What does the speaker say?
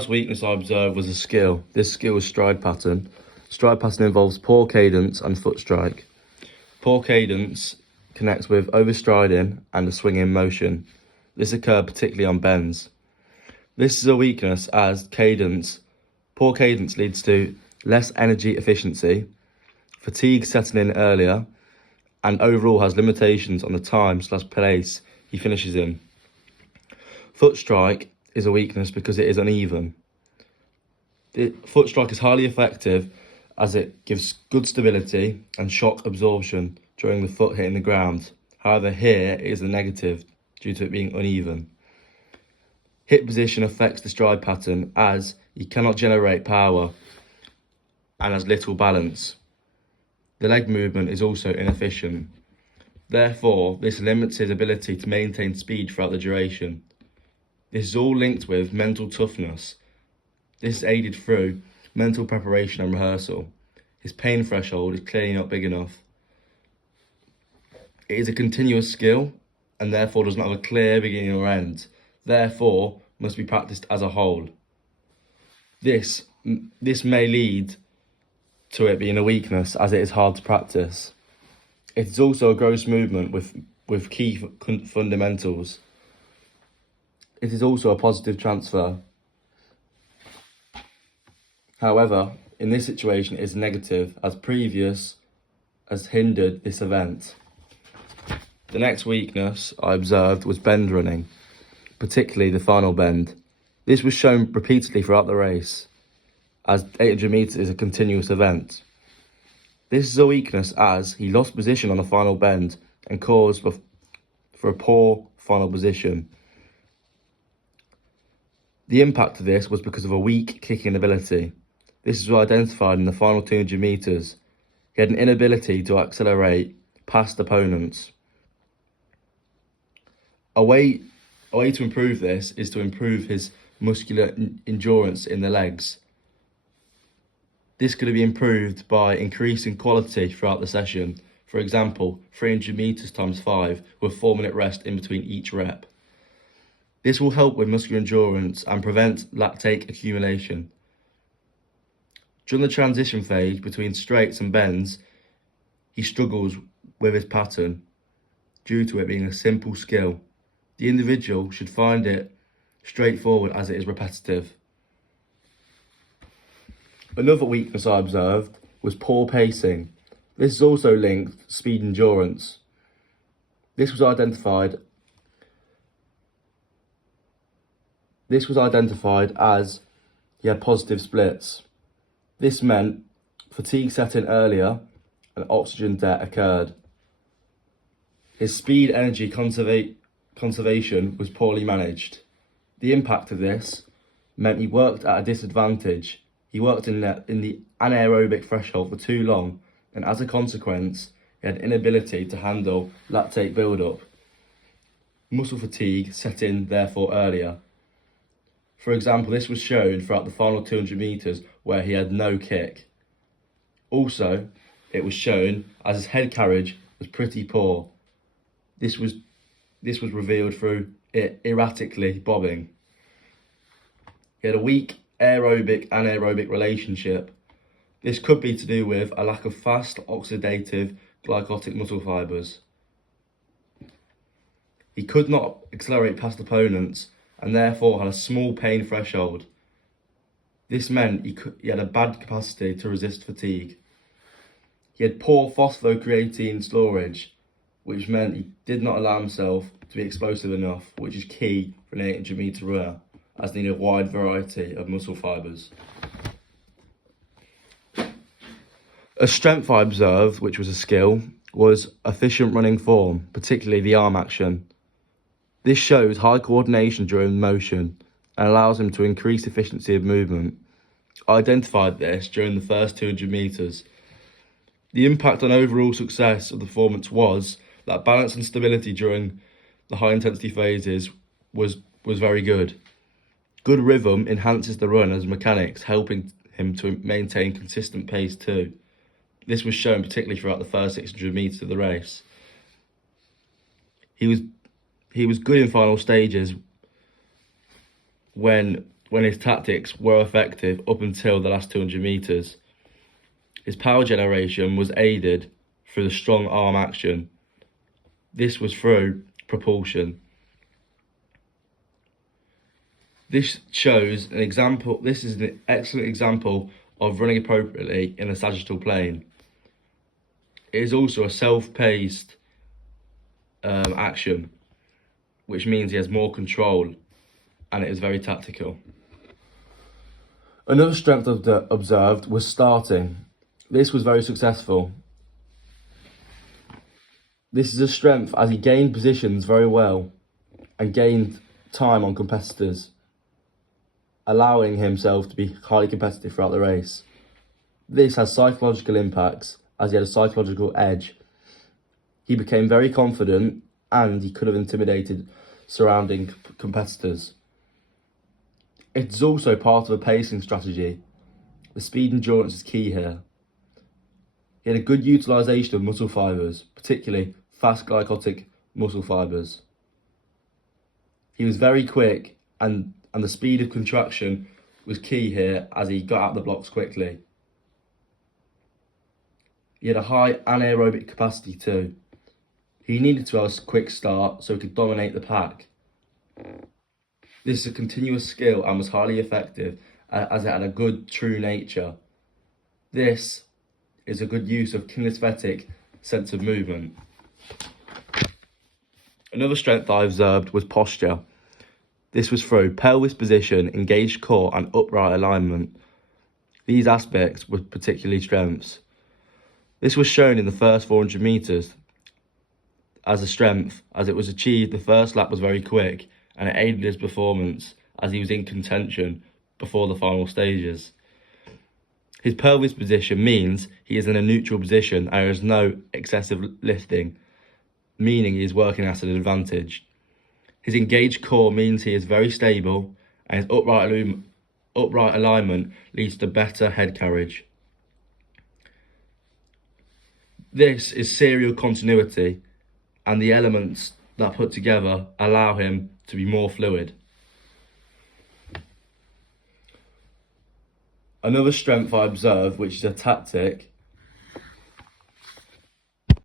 First weakness I observed was a skill. This skill is stride pattern. Stride pattern involves poor cadence and foot strike. Poor cadence connects with overstriding and a swinging motion. This occurred particularly on bends. This is a weakness as poor cadence leads to less energy efficiency, fatigue setting in earlier, and overall has limitations on the time/place he finishes in. Foot strike is a weakness because it is uneven. The foot strike is highly effective as it gives good stability and shock absorption during the foot hitting the ground. However, here it is a negative due to it being uneven. Hip position affects the stride pattern as he cannot generate power and has little balance. The leg movement is also inefficient. Therefore, this limits his ability to maintain speed throughout the duration. This is all linked with mental toughness. This is aided through mental preparation and rehearsal. His pain threshold is clearly not big enough. It is a continuous skill and therefore does not have a clear beginning or end. Therefore, must be practiced as a whole. This may lead to it being a weakness as it is hard to practice. It is also a gross movement with key fundamentals. It is also a positive transfer. However, in this situation it is negative as previous has hindered this event. The next weakness I observed was bend running, particularly the final bend. This was shown repeatedly throughout the race, as 800 metres is a continuous event. This is a weakness as he lost position on the final bend and caused for a poor final position. The impact of this was because of a weak kicking ability. This was identified in the final 200 metres. He had an inability to accelerate past opponents. A way to improve this is to improve his muscular endurance in the legs. This could be improved by increasing quality throughout the session. For example, 300 metres times 5 with 4-minute rest in between each rep. This will help with muscular endurance and prevent lactate accumulation. During the transition phase between straights and bends, he struggles with his pattern due to it being a simple skill. The individual should find it straightforward as it is repetitive. Another weakness I observed was poor pacing. This is also linked to speed endurance. This was identified as he had positive splits. This meant fatigue set in earlier and oxygen debt occurred. His speed energy conservation was poorly managed. The impact of this meant he worked at a disadvantage. He worked in the anaerobic threshold for too long, and as a consequence, he had inability to handle lactate buildup. Muscle fatigue set in therefore earlier. For example, this was shown throughout the final 200 metres where he had no kick. Also, it was shown as his head carriage was pretty poor. This was revealed through it erratically bobbing. He had a weak aerobic-anaerobic relationship. This could be to do with a lack of fast oxidative glycolytic muscle fibres. He could not accelerate past opponents and therefore had a small pain threshold. This meant he had a bad capacity to resist fatigue. He had poor phosphocreatine storage, which meant he did not allow himself to be explosive enough, which is key for an 800 metre runner, as they need a wide variety of muscle fibres. A strength I observed, which was a skill, was efficient running form, particularly the arm action. This shows high coordination during motion and allows him to increase efficiency of movement. I identified this during the first 200 metres. The impact on overall success of the performance was that balance and stability during the high intensity phases was very good. Good rhythm enhances the runner's mechanics, helping him to maintain consistent pace too. This was shown particularly throughout the first 600 metres of the race. He was good in final stages when when his tactics were effective up until the last 200 metres. His power generation was aided through the strong arm action. This was through propulsion. This shows an example. This is an excellent example of running appropriately in a sagittal plane. It is also a self-paced action, which means he has more control, and it is very tactical. Another strength observed was starting. This was very successful. This is a strength as he gained positions very well and gained time on competitors, allowing himself to be highly competitive throughout the race. This has psychological impacts as he had a psychological edge. He became very confident and he could have intimidated surrounding competitors. It's also part of a pacing strategy. The speed endurance is key here. He had a good utilisation of muscle fibres, particularly fast glycotic muscle fibres. He was very quick and the speed of contraction was key here as he got out the blocks quickly. He had a high anaerobic capacity too. He needed to have a quick start so he could dominate the pack. This is a continuous skill and was highly effective as it had a good true nature. This is a good use of kinesthetic sense of movement. Another strength I observed was posture. This was through pelvis position, engaged core and upright alignment. These aspects were particularly strengths. This was shown in the first 400 metres as a strength, as it was achieved the first lap was very quick and it aided his performance as he was in contention before the final stages. His pelvis position means he is in a neutral position and there is no excessive lifting, meaning he is working at an advantage. His engaged core means he is very stable and his upright alignment leads to better head carriage. This is serial continuity and the elements that put together allow him to be more fluid. Another strength I observe, which is a tactic,